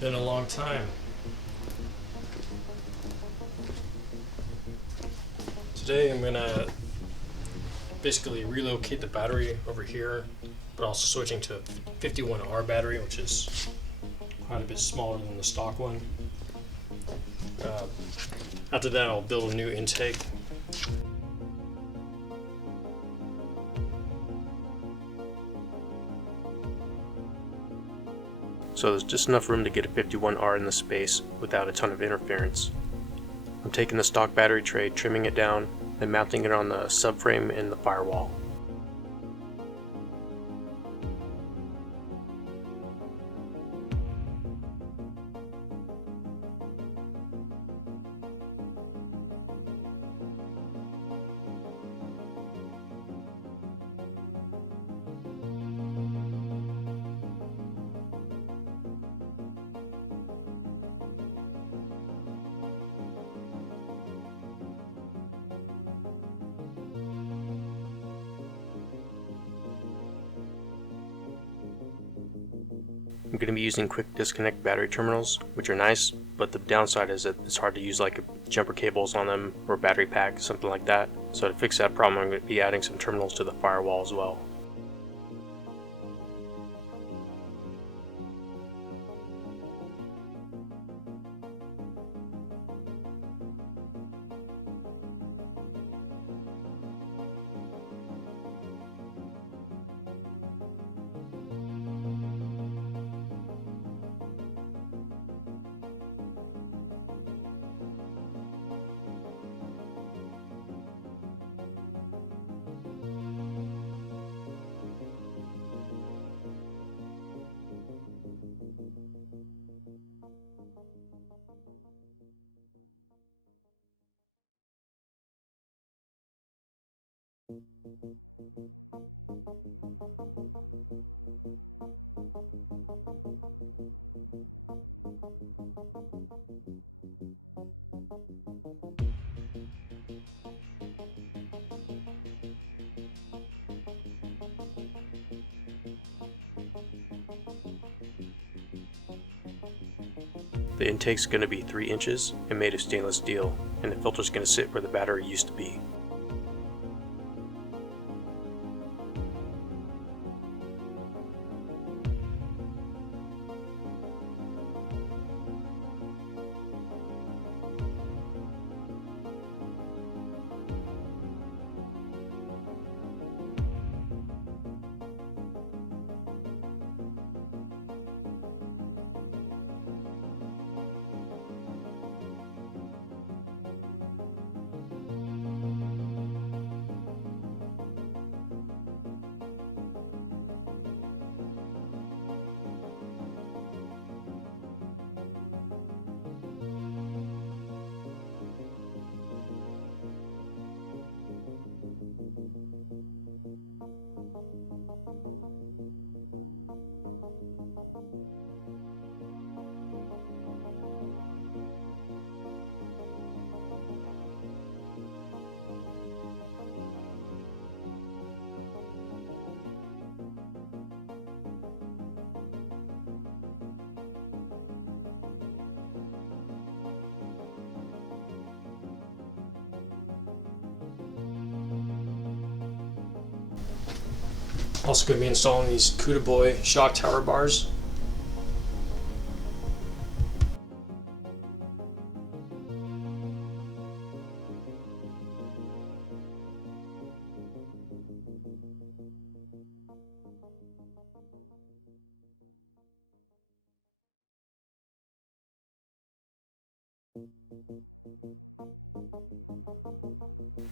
Been a long time. Today I'm gonna basically relocate the battery over here, but also switching to 51R battery, which is quite a bit smaller than the stock one. After that, I'll build a new intake. So there's just enough room to get a 51R in the space without a ton of interference. I'm taking the stock battery tray, trimming it down, and mounting it on the subframe in the firewall. I'm going to be using quick disconnect battery terminals, which are nice, but the downside is that it's hard to use like jumper cables on them or a battery pack, something like that. So to fix that problem, I'm going to be adding some terminals to the firewall as well. The intake's going to be 3 inches and made of stainless steel, and the filter's going to sit where the battery used to be. Also going to be installing these Kuda Boy shock tower bars.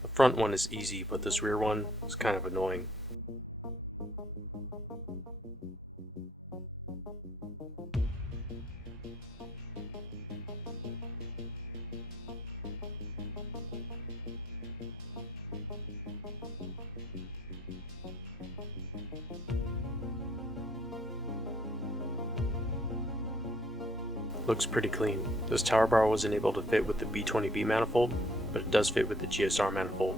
The front one is easy, but this rear one is kind of annoying. Looks pretty clean. This tower bar wasn't able to fit with the B20 manifold, but it does fit with the GSR manifold.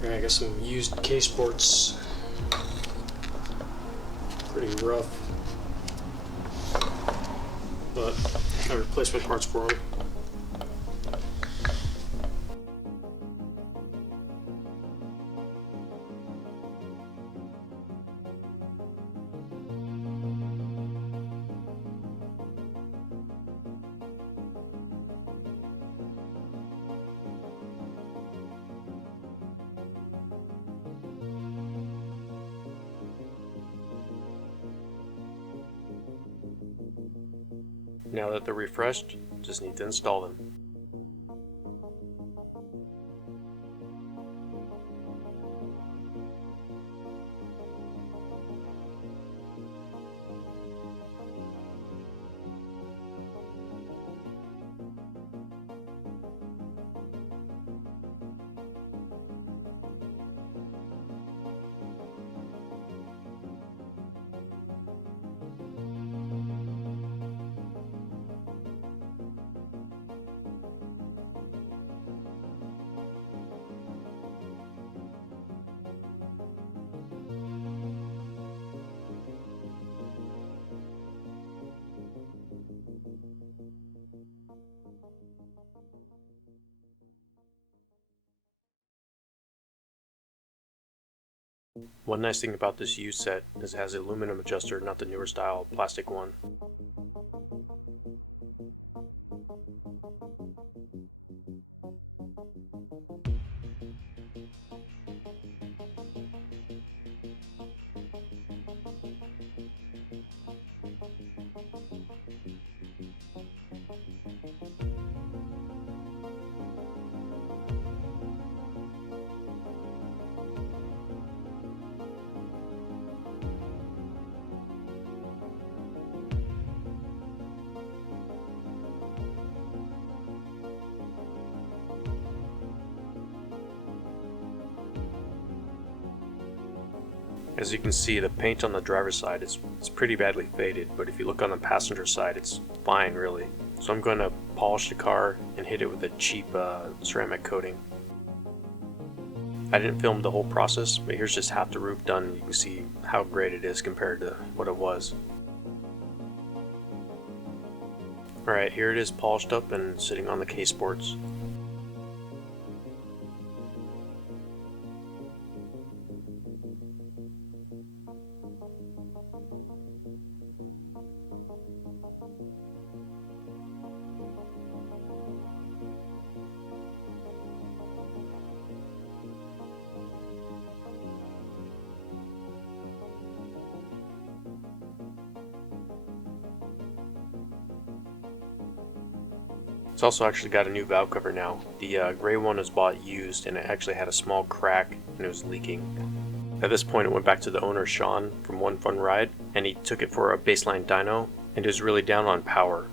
Alright, I got some used KSports pretty rough, but I have replacement parts for them. Now that they're refreshed, just need to install them. One nice thing about this used set is it has an aluminum adjuster, not the newer style plastic one. As you can see, the paint on the driver's side is pretty badly faded, but if you look on the passenger side, it's fine really. So I'm going to polish the car and hit it with a cheap ceramic coating. I didn't film the whole process, but here's just half the roof done. You can see how great it is compared to what it was. Alright, here it is polished up and sitting on the KSports. It's also actually got a new valve cover now. The gray one was bought used and it actually had a small crack and it was leaking. At this point it went back to the owner, Sean, from One Fun Ride, and he took it for a baseline dyno and it was really down on power.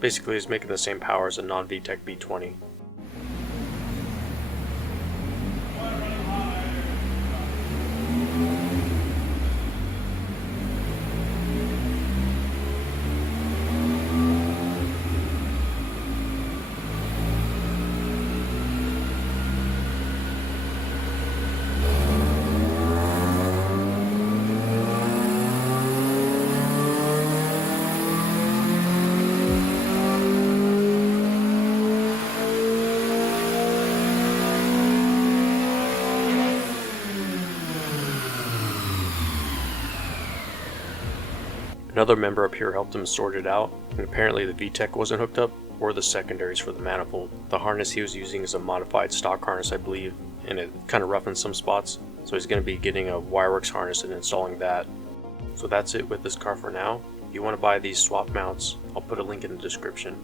Basically it's making the same power as a non-VTEC B20. Another member up here helped him sort it out, and apparently the VTEC wasn't hooked up, or the secondaries for the manifold. The harness he was using is a modified stock harness, I believe, and it kind of rough in some spots, so he's going to be getting a Wireworks harness and installing that. So that's it with this car for now. If you want to buy these swap mounts, I'll put a link in the description.